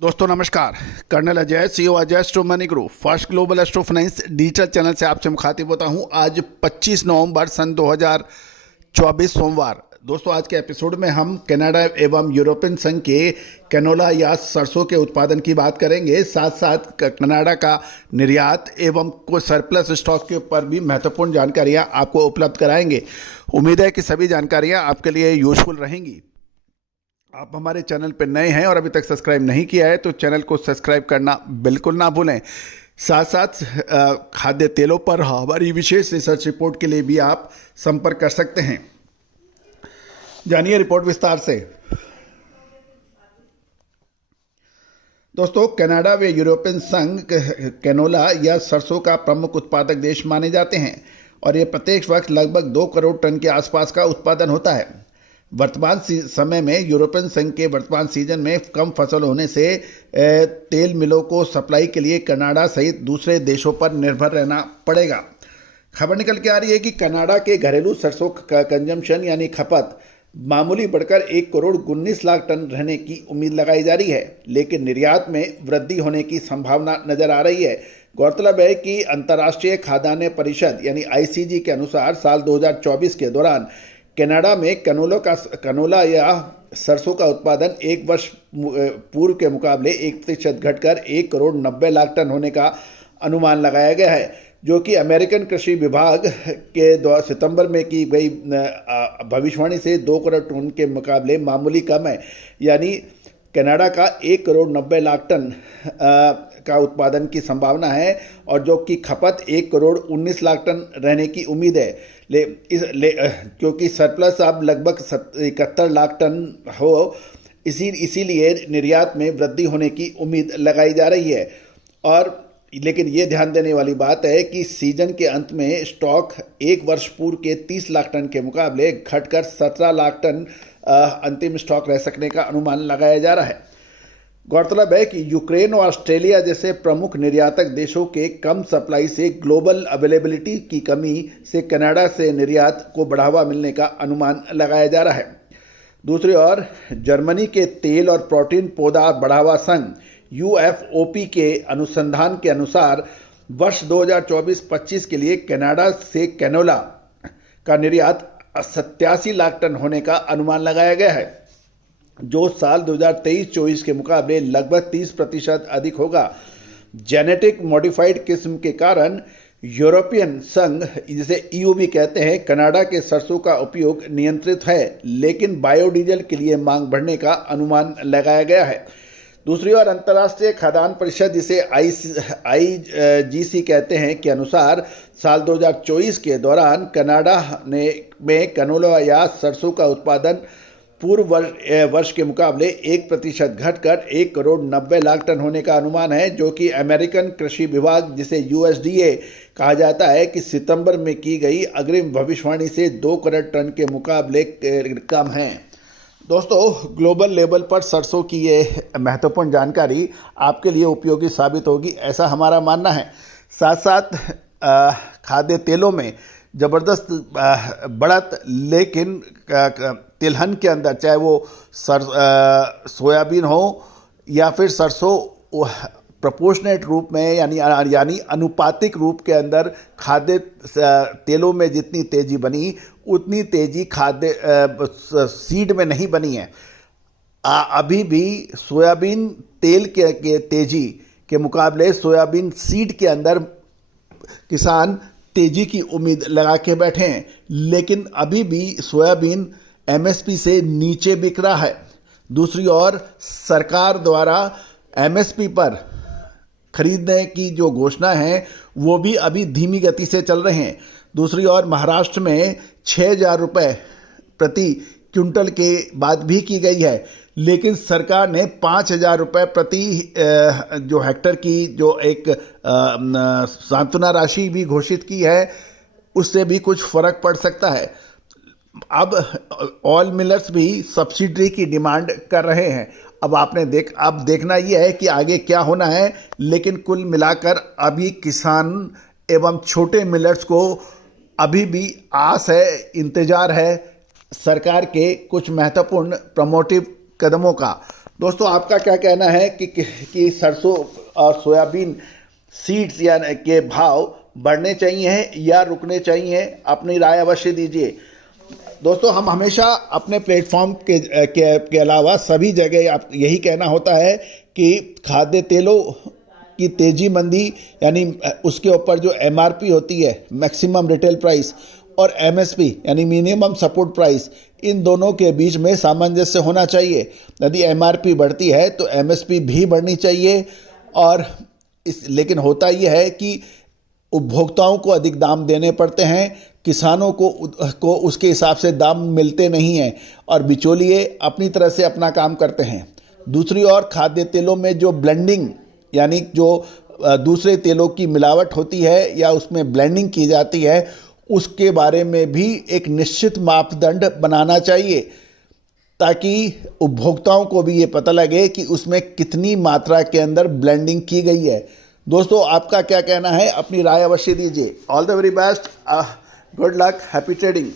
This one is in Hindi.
दोस्तों नमस्कार। Colonel Ajay, CEO Ajay astro money group first global astro finance digital channel से आपसे मुखातिब होता हूं। आज 25 नवंबर सन 2024 सोमवार। दोस्तों आज के एपिसोड में हम कनाडा एवं यूरोपियन संघ के कैनोला या सरसों के उत्पादन की बात करेंगे। साथ साथ कनाडा का निर्यात एवं कुछ सरप्लस स्टॉक के ऊपर भी महत्वपूर्ण जानकारियां आपको उपलब्ध कराएंगे। उम्मीद है कि सभी जानकारियां आपके लिए यूजफुल रहेंगी। आप हमारे चैनल पर नए हैं और अभी तक सब्सक्राइब नहीं किया है तो चैनल को सब्सक्राइब करना बिल्कुल ना भूलें। साथ साथ खाद्य तेलों पर हमारी विशेष रिसर्च रिपोर्ट के लिए भी आप संपर्क कर सकते हैं। जानिए रिपोर्ट विस्तार से। दोस्तों कनाडा व यूरोपियन संघ कैनोला या सरसों का प्रमुख उत्पादक देश माने जाते हैं और ये प्रत्येक वर्ष लगभग 2 करोड़ टन के आसपास का उत्पादन होता है। वर्तमान समय में यूरोपियन संघ के वर्तमान सीजन में कम फसल होने से तेल मिलों को सप्लाई के लिए कनाडा सहित दूसरे देशों पर निर्भर रहना पड़ेगा। खबर निकल के आ रही है कि कनाडा के घरेलू सरसों का कंजम्पशन यानी खपत मामूली बढ़कर 1 करोड़ 19 लाख टन रहने की उम्मीद लगाई जा रही है, लेकिन निर्यात में वृद्धि होने की संभावना नजर आ रही है। गौरतलब है कि अंतर्राष्ट्रीय खाद्यान्न परिषद यानी ICG के अनुसार साल 2024 के दौरान कनाडा में कैनोला या सरसों का उत्पादन एक वर्ष पूर्व के मुकाबले 1% घटकर 1 करोड़ 90 लाख टन होने का अनुमान लगाया गया है, जो कि अमेरिकन कृषि विभाग के सितंबर में की गई भविष्यवाणी से 2 करोड़ टन के मुकाबले मामूली कम है। यानी कनाडा का 1 करोड़ 90 लाख टन का उत्पादन की संभावना है और जो कि खपत 1 करोड़ 19 लाख टन रहने की उम्मीद है। क्योंकि सरप्लस अब लगभग 71 लाख टन हो, इसीलिए निर्यात में वृद्धि होने की उम्मीद लगाई जा रही है। और लेकिन ये ध्यान देने वाली बात है कि सीजन के अंत में स्टॉक एक वर्ष पूर्व के 30 लाख टन के मुकाबले घटकर 17 लाख टन अंतिम स्टॉक रह सकने का अनुमान लगाया जा रहा है। गौरतलब है कि यूक्रेन और ऑस्ट्रेलिया जैसे प्रमुख निर्यातक देशों के कम सप्लाई से ग्लोबल अवेलेबिलिटी की कमी से कनाडा से निर्यात को बढ़ावा मिलने का अनुमान लगाया जा रहा है। दूसरी ओर जर्मनी के तेल और प्रोटीन पौधा बढ़ावा संघ UFOP के अनुसंधान के अनुसार वर्ष 2024-25 के लिए कनाडा से कैनोला का निर्यात 87 लाख टन होने का अनुमान लगाया गया है, जो साल 2023-24 के मुकाबले लगभग 30% अधिक होगा। जेनेटिक मॉडिफाइड किस्म के कारण यूरोपियन संघ, जिसे EU भी कहते हैं, कनाडा के सरसों का उपयोग नियंत्रित है, लेकिन बायोडीजल के लिए मांग बढ़ने का अनुमान लगाया गया है। दूसरी ओर अंतर्राष्ट्रीय खाद्यान्न परिषद, जिसे IGC कहते हैं, के अनुसार साल 2024 के दौरान कनाडा में कैनोला या सरसों का उत्पादन पूर्व वर्ष के मुकाबले 1% घटकर 1 करोड़ 90 लाख टन होने का अनुमान है, जो कि अमेरिकन कृषि विभाग, जिसे USDA कहा जाता है, कि सितंबर में की गई अग्रिम भविष्यवाणी से 2 करोड़ टन के मुकाबले कम है। दोस्तों ग्लोबल लेवल पर सरसों की ये महत्वपूर्ण जानकारी आपके लिए उपयोगी साबित होगी, ऐसा हमारा मानना है। साथ साथ खाद्य तेलों में ज़बरदस्त बढ़त, लेकिन तिलहन के अंदर चाहे वो सोयाबीन हो या फिर सरसों, प्रोपोर्शनेट रूप में यानी अनुपातिक रूप के अंदर खाद्य तेलों में जितनी तेजी बनी उतनी तेजी खाद्य सीड में नहीं बनी है। अभी भी सोयाबीन तेल के तेजी के मुकाबले सोयाबीन सीड के अंदर किसान तेजी की उम्मीद लगा के बैठे हैं, लेकिन अभी भी सोयाबीन MSP से नीचे बिक रहा है। दूसरी ओर सरकार द्वारा MSP पर खरीदने की जो घोषणा है वो भी अभी धीमी गति से चल रहे हैं। दूसरी ओर महाराष्ट्र में 6,000 रुपये प्रति क्विंटल के बात भी की गई है, लेकिन सरकार ने 5,000 रुपये प्रति जो हेक्टर की जो एक सांत्वना राशि भी घोषित की है, उससे भी कुछ फर्क पड़ सकता है। अब ऑयल मिलर्स भी सब्सिडी की डिमांड कर रहे हैं। अब देखना यह है कि आगे क्या होना है, लेकिन कुल मिलाकर अभी किसान एवं छोटे मिलर्स को अभी भी आस है, इंतजार है सरकार के कुछ महत्वपूर्ण प्रमोटिव कदमों का। दोस्तों आपका क्या कहना है कि सरसों और सोयाबीन सीड्स या के भाव बढ़ने चाहिए या रुकने चाहिए? अपनी राय अवश्य दीजिए। दोस्तों हम हमेशा अपने प्लेटफॉर्म के अलावा सभी जगह आप यही कहना होता है कि खाद्य तेलों की तेजी मंदी यानी उसके ऊपर जो एमआरपी होती है, मैक्सिमम रिटेल प्राइस, और एमएसपी यानी मिनिमम सपोर्ट प्राइस, इन दोनों के बीच में सामंजस्य होना चाहिए। यदि एमआरपी बढ़ती है तो एमएसपी भी बढ़नी चाहिए। और लेकिन होता यह है कि उपभोक्ताओं को अधिक दाम देने पड़ते हैं, किसानों को उसके हिसाब से दाम मिलते नहीं हैं और बिचौलिए अपनी तरह से अपना काम करते हैं। दूसरी ओर खाद्य तेलों में जो ब्लेंडिंग यानी जो दूसरे तेलों की मिलावट होती है या उसमें ब्लेंडिंग की जाती है, उसके बारे में भी एक निश्चित मापदंड बनाना चाहिए ताकि उपभोक्ताओं को भी ये पता लगे कि उसमें कितनी मात्रा के अंदर ब्लेंडिंग की गई है। दोस्तों आपका क्या कहना है? अपनी राय अवश्य दीजिए। All the very best, good luck, happy trading.